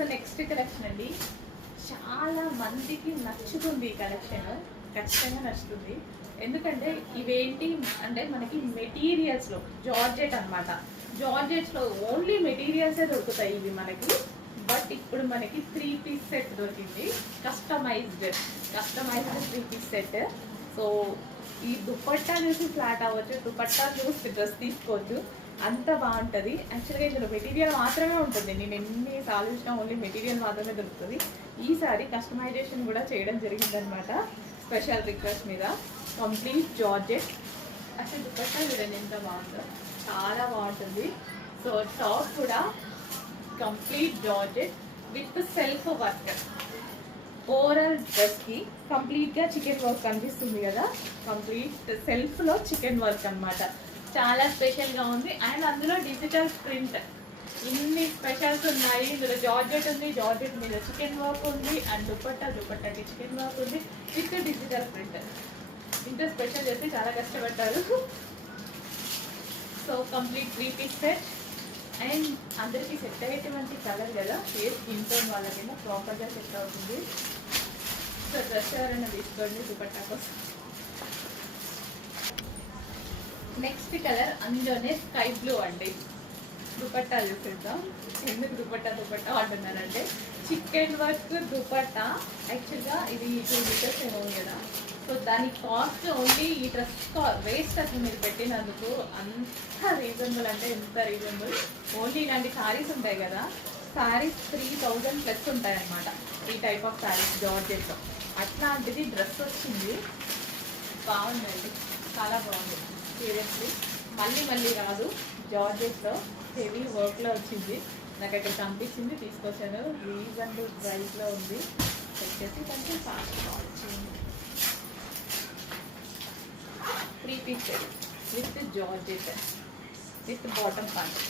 So next collection అండి, చాలా మందికి నచ్చుతుంది ఈ కలెక్షన్, ఖచ్చితంగా నచ్చుతుంది. ఎందుకంటే ఇవేంటి అంటే మనకి మెటీరియల్స్లో జార్జెట్ అనమాట. జార్జెట్స్లో ఓన్లీ మెటీరియల్సే దొరుకుతాయి ఇవి మనకి. బట్ ఇప్పుడు మనకి 3 పీస్ సెట్ దొరికింది, కస్టమైజ్డ్ 3 పీస్ సెట్. సో ఈ దుపట్టా చూసి ఫ్లాట్ అవ్వచ్చు, దుపట్టా చూసి డ్రెస్ తీసుకోవచ్చు, అంత బాగుంటుంది. యాక్చువల్గా ఇందులో మెటీరియల్ మాత్రమే ఉంటుంది, నేను ఎన్నిసార్లు చూసినా ఓన్లీ మెటీరియల్ మాత్రమే దొరుకుతుంది. ఈసారి కస్టమైజేషన్ కూడా చేయడం జరిగిందనమాట, స్పెషల్ రిక్వెస్ట్ మీద. Complete georgette. అసలు దుపట్టా చూడండి ఎంత బాగుందో, చాలా బాగుంటుంది. సో టాప్ కూడా complete georgette with self work. Overall డ్రెస్కి కంప్లీట్గా చికెన్ వర్క్ కనిపిస్తుంది కదా, కంప్లీట్ సెల్ఫ్లో చికెన్ వర్క్ అనమాట. చాలా స్పెషల్గా ఉంది. అండ్ అందులో డిజిటల్ ప్రింట్, ఇన్ని స్పెషల్స్ ఉన్నాయి. ఇందులో జార్జెట్ ఉంది, జార్జెట్ మీద చికెన్ వర్క్ ఉంది, అండ్ దుపట్టాకి చికెన్ వర్క్ ఉంది విత్ డిజిటల్ ప్రింట్. ఇంత స్పెషల్ చేసి చాలా కష్టపడ్డారు. So complete 3 piece set. And అందరికీ సెట్ అయ్యేటువంటి కలర్ కదా, ఫేస్ స్కిన్ టోన్ వాళ్ళకైనా ప్రాపర్గా సెట్ అవుతుంది. సో డ్రెస్ ఎవరైనా తీసుకోండి దుపట్టా కోసం. నెక్స్ట్ కలర్ అందులోనే స్కై బ్లూ అండి. దుపట్టా చూసేద్దాం. ఎందుకు దుపట్టా అంటున్నారంటే చికెన్ వర్క్ దుపట్టా. యాక్చువల్గా ఇది 2 మీటర్స్ ఏమో కదా. సో దాని కాస్ట్ ఓన్లీ ఈ డ్రెస్ వేస్ట్ అసలు మీరు పెట్టినందుకు. అంత రీజనబుల్ అంటే ఎంత రీజనబుల్. ఓన్లీ ఇలాంటి శారీస్ ఉంటాయి కదా, శారీస్ 3000 ప్లస్ ఉంటాయి అన్నమాట, ఈ టైప్ ఆఫ్ శారీస్ జార్జెట్లో. అట్లాంటిది డ్రెస్ వచ్చింది, బాగుందండి, చాలా బాగుంది. సీరియస్లీ మళ్ళీ రాదు. జార్జెట్లో హెవీ వర్క్లో వచ్చింది, నాకు అక్కడ కనిపించింది, తీసుకొచ్చాను. రీజనబుల్ ప్రైస్లో ఉంది, వచ్చేసి కొంచెం ఫాస్ట్గా వచ్చింది. 3 piece with georgette with bottom pant.